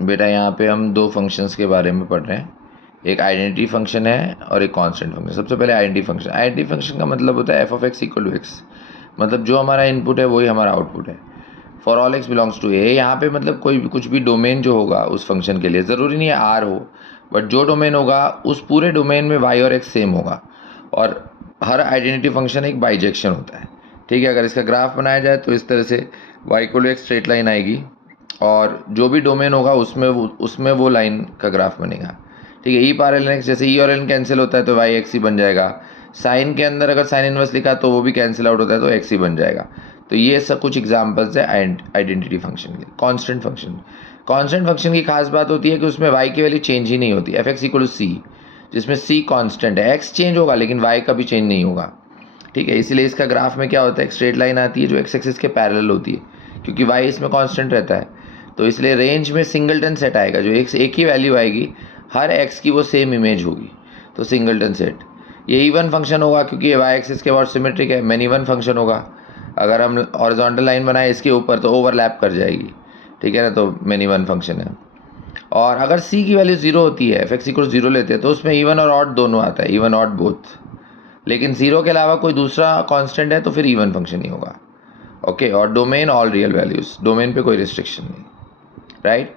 बेटा यहाँ पे हम दो फंक्शंस के बारे में पढ़ रहे हैं, एक आइडेंटिटी फंक्शन है और एक कांस्टेंट फंक्शन। सबसे पहले आइडेंटिटी फंक्शन। आइडेंटिटी फंक्शन का मतलब होता है F of X equal to X, मतलब जो हमारा इनपुट है वही हमारा आउटपुट है। For all X belongs to A, यहाँ पे मतलब कोई भी कुछ भी डोमेन जो होगा उस फंक्शन के लिए, ज़रूरी नहीं है आर हो, बट जो डोमेन होगा उस पूरे डोमेन में वाई और एक्स सेम होगा। और हर आइडेंटिटी फंक्शन एक बाइजेक्शन होता है, ठीक है। अगर इसका ग्राफ बनाया जाए तो इस तरह से Y equal to X straight line आएगी और जो भी डोमेन होगा उसमें वो लाइन का ग्राफ बनेगा, ठीक है। ई पैरेलल एक्स, जैसे ई और एन कैंसिल होता है तो वाई एक्स ही बन जाएगा। साइन के अंदर अगर साइन इनवर्स लिखा तो वो भी कैंसिल आउट होता है तो एक्स ही बन जाएगा। तो ये सब कुछ एग्जांपल्स है आइडेंटिटी फंक्शन के। कांस्टेंट फंक्शन की खास बात होती है कि उसमें वाई की वैल्यू चेंज ही नहीं होती। एफ एक्स इक्वल टू सी, जिसमें सी कांस्टेंट है, एक्स चेंज होगा लेकिन वाई का भी चेंज नहीं होगा, ठीक है। इसीलिए इसका ग्राफ में क्या होता है, एक स्ट्रेट लाइन आती है जो एक्स एक्सिस के पैरेलल होती है, क्योंकि वाई इसमें कांस्टेंट रहता है। तो इसलिए रेंज में सिंगलटन सेट आएगा, जो एक ही वैल्यू आएगी, हर एक्स की वो सेम इमेज होगी, तो सिंगलटन सेट। ये इवन फंक्शन होगा क्योंकि ये वाई एक्सिस के बहुत सिमेट्रिक है। मैन इवन फंक्शन होगा, अगर हम हॉरिजॉन्टल लाइन बनाए इसके ऊपर तो ओवरलैप कर जाएगी, ठीक है ना, तो मैन इवन फंक्शन है। और अगर सी की वैल्यू जीरो होती है, एफ एक्स इक्वल जीरो लेते हैं, तो उसमें इवन और ऑड दोनों आता है, इवन ऑड बोथ। लेकिन जीरो के अलावा कोई दूसरा कांस्टेंट है तो फिर इवन फंक्शन ही होगा, ओके। और domain all real values, domain पे कोई रिस्ट्रिक्शन नहीं, राइट।